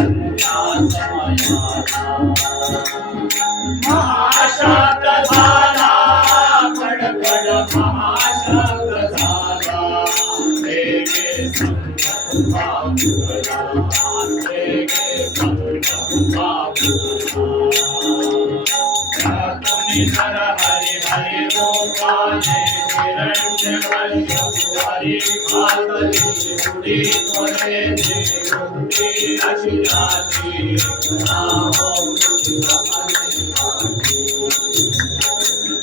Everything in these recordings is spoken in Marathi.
संध्या समयाला महाशब्द झाला कडकड महाशब्द झाला वेगे संत बाबुला वेगे संत बाबुला हर हरि हरि गोपाले हिरण्यकल्प हरि कालि मुड़ी तोरे मुक्ति अशिलाति नामो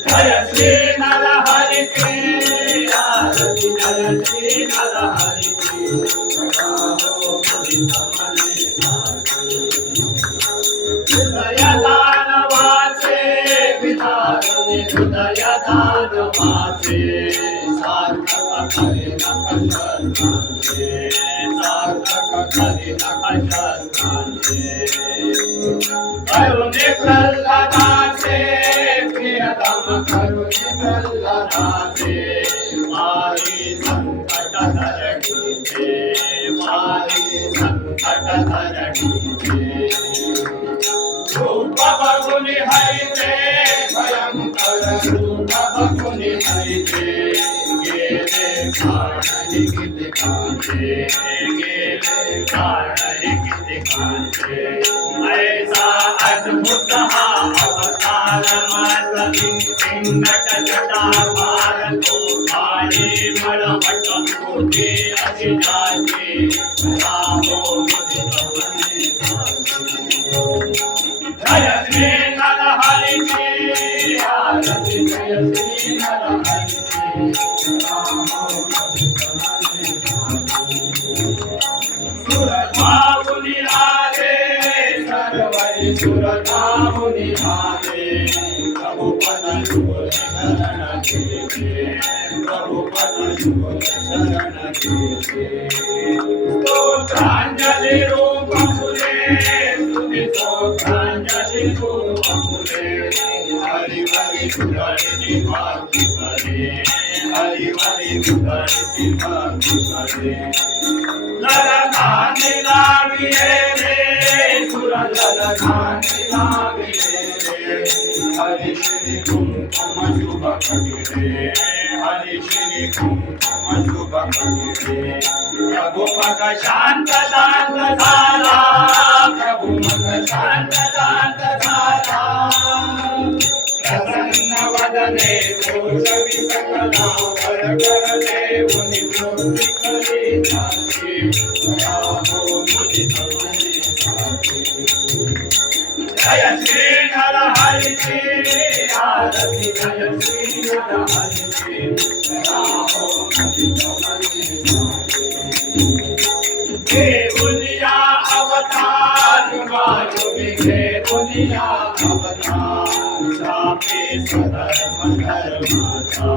जय श्री नर हरि के आरती जय श्री नर हरि के नामो मुड़ी हृदय दानवाचे सार्थक करे नकशस्त्रांचे सार्थक करे नकशस्त्रांचे करुणे प्रल्हादाचे प्रियतम करुणे प्रल्हादाचे मारी संकट धरणीचे मारी संकट धरणीचे रूप बघुनि हरिते भयंकर रूप बघुनि हरिते गेले काळी किती कांचे गेले काळी किती कांचे ऐसा अद्भुत हा अवतार मातमी पिंगट जटा भारतो काळी मळवट मोठी अशी जाती राहो मुदितवने जय श्री नर हरि की आरती जय श्री नर हरि की नामो सुरधामुनि राधे सर्वै सुरधामुनि राधे प्रभु पद युगल शरण कीजे प्रभु पद युगल शरण कीजे स्तोत्रांजलि रूप फुले स्तुति स्तोत्रांजलि रूप फुले हरि हरि गुणि भक्ति करे हरि हरि गुणि भक्ति करे ललकानि लागिले रे सुर ललकानि लागिले रे हरि श्री कुंकुम शुभ कगिले हरि श्री कुंकुम शुभ कगिले प्रभु मग शांत शांत झाला प्रभु मग शांत शांत झाला प्रसन्न वदने घोषवि सकला वर कर देवुनि मूर्ति करी जाती राहो मुदितवने जाती जय श्री नर हरि की आरती जय श्री नर हरि की राहो मुदितवने हे दुनिया अवतार मायुगी हे दुनिया अवतार सापे स्वधर्म धर्माचा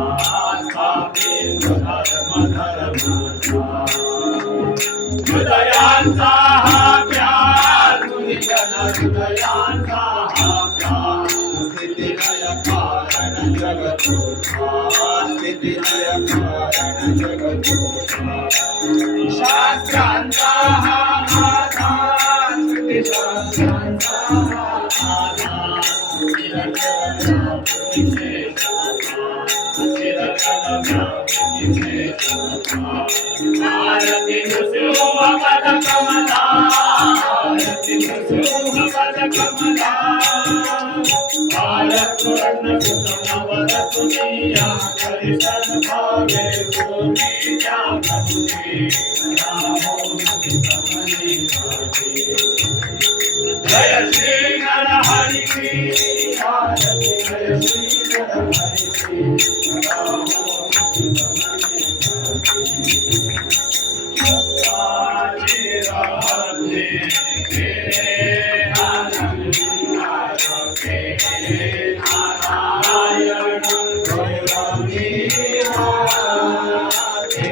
सापे स्वधर्म धर्माचा हृदयांचा हा प्यार तुझी जन हृदयांचा हा प्यार स्थितिलय कारण जगतोचा स्थितिलय कारण जगतोचा शास्त्रांचा हा आधार श्रुती शास्त्रांचा हा आधार चिरंतन आरती नृसिंह पद कमला आरती नृसिंह पद कमला बालकृष्ण सुतनवर तुनिया करितन भावे गोपी जागृती राहो मुदितवने जाती जय श्री नर हरि की आरती जय श्री नर हरि की राहो मुदितवने जाती राधे राधे हे आनंद हे नारायण गौरवी राधे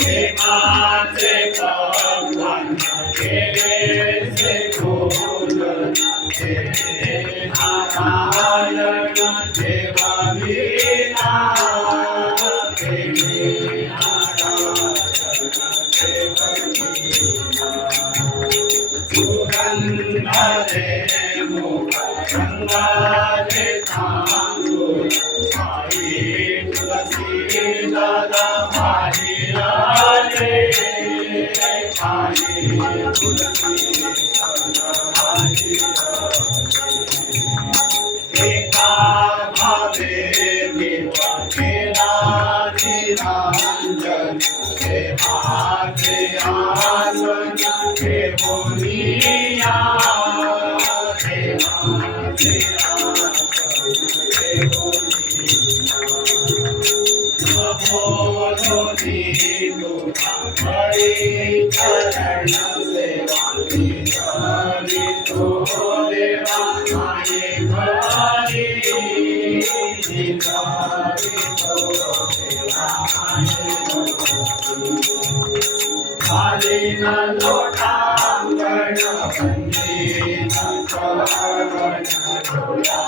हे माते भगवान हे से गोल हे नारायण देवा वीणा हे आई तुलसी एका भावे केला निरंजन हे हाते आसन हे बोलिया हे हाते आसन हे बोलिया बोलोनी तुका बड़ी चरण सेवानी करी तो देवा माये करी करी तो देवा माये न लोटांगण बंदी न करण डोला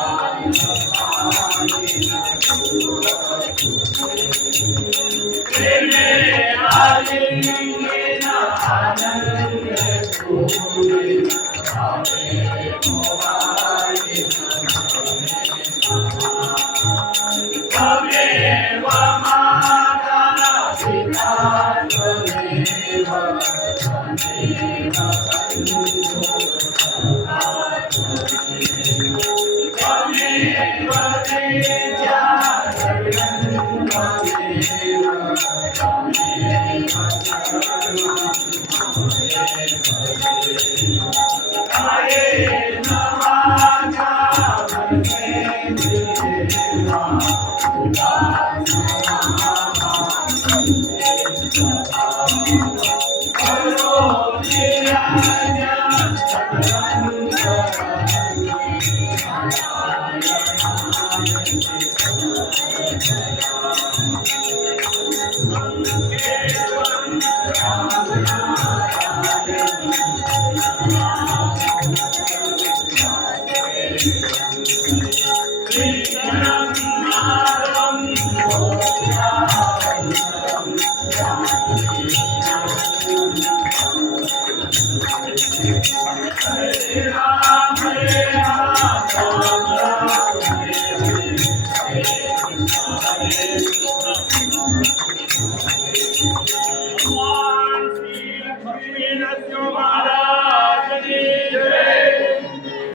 Lord, see,